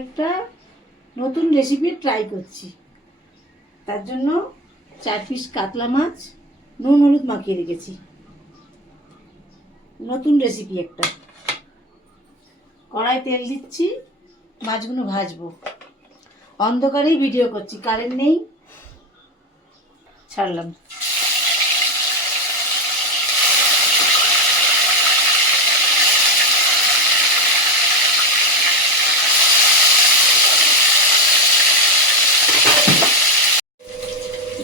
একটা নতুন recipe try করছি। তার জন্য 4 পিস কাতলা মাছ নুন হলুদ মাখিয়ে রেখেছি। নতুন রেসিপি একটা। কড়াই তেল দিচ্ছি, মাছগুলো ভাজবো। অন্ধকারেই ভিডিও করছি, কারেন্ট নেই। ছাড়লাম।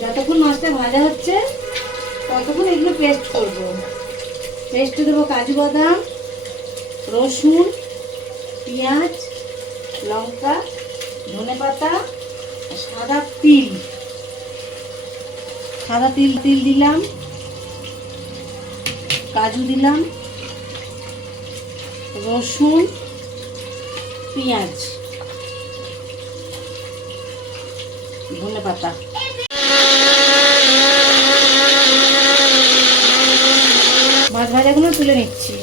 যতক্ষণ মাছটা ভাজা হচ্ছে ততক্ষণ এগুলো পেস্ট করব। পেস্টে দেবো কাজু বাদাম, রসুন, পেঁয়াজ, লঙ্কা, ধনেপাতা, সাদা তিল। সাদা তিল দিলাম, কাজু দিলাম, রসুন, পেঁয়াজ, ধনেপাতা। মাছ ভাজাগুলো তুলে নিচ্ছি,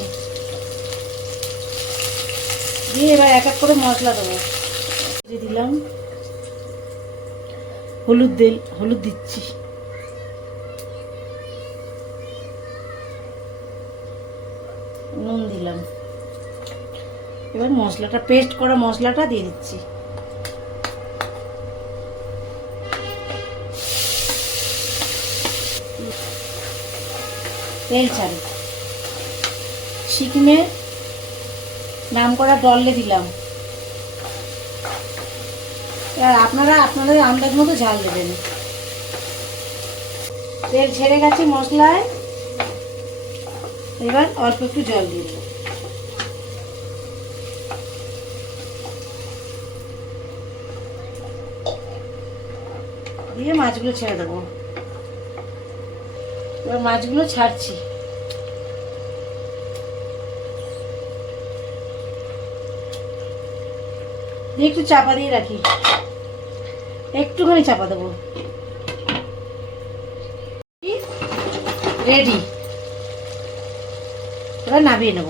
দিয়ে এবার এক এক করে মশলা দেবো। দিলাম হলুদ দিচ্ছি, নুন দিলাম। এবার মশলাটা, পেস্ট করা মশলাটা দিয়ে দিচ্ছি। তেল ছাড়ি। সিকিমের নাম করা ডললে দিলাম। এবার আপনাদের আন্দাজ মতো ঝাল দেবেন। তেল ছেড়ে গেছে মশলায়, এবার অল্প একটু জল দিয়ে দেবো। দিয়ে মাছগুলো ছেড়ে দেবো। এবার মাছগুলো ছাড়ছি। দিয়ে একটু চাপা দিয়ে রাখি, একটুখানি চাপা দেবো। রেডি। এবার নামিয়ে নেব।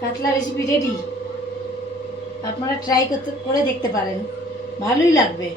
কাতলা রেসিপি রেডি। আপনারা ট্রাই করে দেখতে পারেন, ভালোই লাগবে।